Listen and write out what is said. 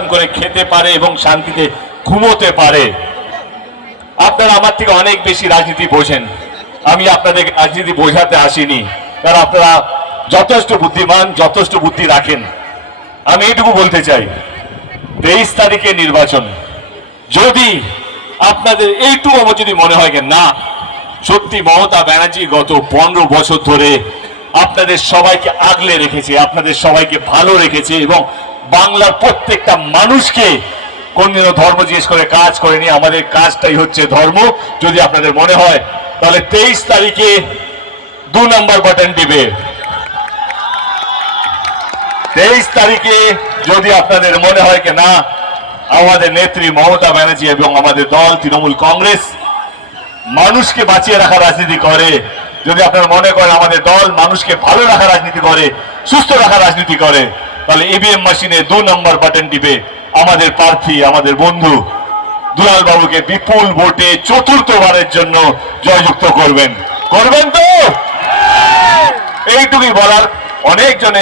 করে খেতে পারে এবং শান্তিতে ঘুমোতে পারে। আপনারা আমার থেকে অনেক বেশি রাজনীতি বোঝেন, আমি আপনাদের রাজনীতি বোঝাতে আসিনি, কারণ আপনারা যথেষ্ট বুদ্ধিমান, যথেষ্ট বুদ্ধি রাখেন। আমি এইটুকু বলতে চাই, 23 তারিখে নির্বাচন, যদি আপনাদের এইটুকু আমার যদি মনে হয় না সত্যি মমতা ব্যানার্জি গত 15 বছর ধরে আপনাদের সবাইকে আগলে রেখেছে, আপনাদের সবাইকে ভালো রেখেছে এবং বাংলার প্রত্যেকটা মানুষকে কোনদিনও ধর্ম জিজ্ঞেস করে কাজ করেনি, আমাদের কাজটাই হচ্ছে ধর্ম। যদি আপনাদের মনে হয় তাহলে 23 তারিখে 2 নম্বর বাটন টিপে 23 তারিখে যদি আপনাদের মনে হয় না আমাদের নেত্রী মমতা ব্যানার্জি এবং আমাদের দল তৃণমূল কংগ্রেস মানুষকে বাঁচিয়ে রাখার রাজনীতি করে, যদি আপনারা মনে করেন আমাদের দল মানুষকে ভালো রাখার রাজনীতি করে, সুস্থ রাখার রাজনীতি করে, তাহলে ইভিএম মেশিনে 2 নম্বর বাটন টিপে আমাদের প্রার্থী, আমাদের বন্ধু দুলাল বাবুকে বিপুল ভোটে চতুর্থবারের জন্য জয়যুক্ত করবেন। করবেন তো? এইটুকুই বলার। অনেকজন